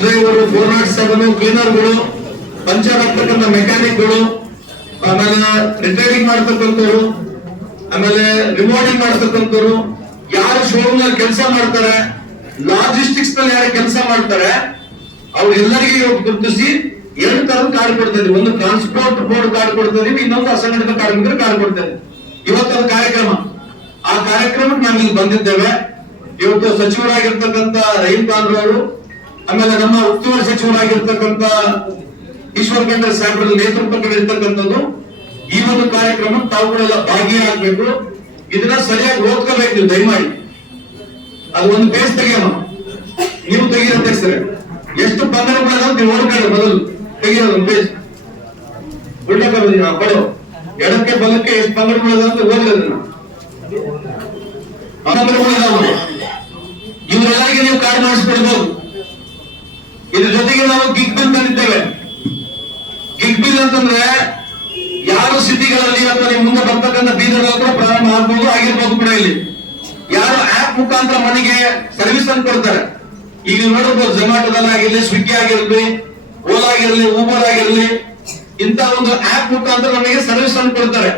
Driver four not seven ಕ್ಲೀನರ್ಗಳು puncture ಆಗ್ತಕ್ಕಂಥ ಮೆಕ್ಯಾನಿಕ್ಗಳು, ಆಮೇಲೆ ರಿಪೇರಿಂಗ್ ಮಾಡ್ತಕ್ಕಂಥವ್ರು, ಆಮೇಲೆ ರಿಮೋಡಿಂಗ್ ಮಾಡ್ತಕ್ಕಂಥವ್ರು, ಯಾರು ಶೋರೂಮ್ನಲ್ಲಿ ಕೆಲಸ ಮಾಡ್ತಾರೆ ಲಾಜಿಸ್ಟಿಕ್ಸ್ನಲ್ಲಿ ಯಾರು ಕೆಲಸ ಮಾಡ್ತಾರೆ, ಅವ್ರೆಲ್ಲರಿಗೆ ಗುರುತಿಸಿ ಎರಡು ತರ ಕಾರ್ಡ್ ಕೊಡ್ತಾ ಒಂದು ಟ್ರಾನ್ಸ್ಪೋರ್ಟ್ ಬೋರ್ಡ್ ಕಾರ್ಡ್ ಕೊಡ್ತಾ ಇದೀವಿ ಇನ್ನೊಂದು ಅಸಂಘಟಿತ ಕಾರ್ಮಿಕರು ಕಾರ್ಡ್ ಕೊಡ್ತಾ ಇದೀವಿ ಇವತ್ತು ಕಾರ್ಯಕ್ರಮ. ಆ ಕಾರ್ಯಕ್ರಮಕ್ಕೆ ನಾವು ಇಲ್ಲಿ ಬಂದಿದ್ದೇವೆ. ಇವತ್ತು ಸಚಿವರಾಗಿರ್ತಕ್ಕಂಥ ರೈಲ್ ಅವರು ಆಮೇಲೆ ನಮ್ಮ ಉಸ್ತುವಾರಿ ಸಚಿವರಾಗಿರ್ತಕ್ಕಂಥ ಈಶ್ವರ್ ಖಂಡ್ರೆ ಸಾಹೇಬ್ರ ನೇತೃತ್ವದಲ್ಲಿ ಇರ್ತಕ್ಕಂಥದ್ದು, ಈ ಒಂದು ಕಾರ್ಯಕ್ರಮ ತಾವುಗಳೆಲ್ಲ ಭಾಗಿಯಾಗಬೇಕು. ಇದನ್ನ ಸರಿಯಾಗಿ ಓದ್ಕೋಬೇಕು ನೀವು, ದಯಮಾಡಿ. ಅದು ಒಂದು ಪೇಜ್ ತೆಗಿಯೋಣ. ನೀವು ತೆಗಿಯೋ ಅಧ್ಯಕ್ಷರೇ ಎಷ್ಟು ಪಂದ್ರಗಳು ನೀವು ಓದ್ಕೊಳ್ಳಿ ಮೊದಲು. ತೆಗಿಯೋದು ಒಂದು ಪೇಜ್ ನಾವು ಪಡೆಯೋ. ಎಡಕ್ಕೆ ಬಲಕ್ಕೆ ಎಷ್ಟು ಪಂದ್ರಗಳು ಅಂತ ಓದಿರೋದು ಇವರೆಲ್ಲರಿಗೆ ನೀವು ಕಾರ್ಡ್ ಮಾಡಿಸ್ಕೊಡ್ಬೋದು. ಇದ್ರ ಜೊತೆಗೆ ನಾವು ಗಿಗ್ ಬಿಲ್ ತಂದಿದ್ದೇವೆ. ಗಿಗ್ ಬಿಲ್ ಅಂತಂದ್ರೆ ಯಾರು ಸಿಟಿಗಳಲ್ಲಿ ಅಥವಾ ನಿಮ್ಮ ಮುಂದೆ ಬರ್ತಕ್ಕಂಥ ಬೀದರ್ಗಳು ಕೂಡ ಪ್ರಾರಂಭ ಆಗ್ಬೋದು, ಆಗಿರ್ಬೋದು ಕೂಡ ಇಲ್ಲಿ. ಯಾರು ಆಪ್ ಮುಖಾಂತರ ಮನೆಗೆ ಸರ್ವಿಸ್ ಅನ್ನು ಕೊಡ್ತಾರೆ. ಈಗ ನೋಡಬಹುದು ಜೊಮ್ಯಾಟೋದಲ್ಲಿ ಆಗಿರ್ಲಿ ಸ್ವಿಗ್ಗಿ ಆಗಿರ್ಲಿ ಓಲಾ ಆಗಿರ್ಲಿ ಊಬರ್ ಆಗಿರ್ಲಿ ಇಂತ ಒಂದು ಆಪ್ ಮುಖಾಂತರ ನಮಗೆ ಸರ್ವಿಸ್ ಅನ್ನು ಕೊಡ್ತಾರೆ.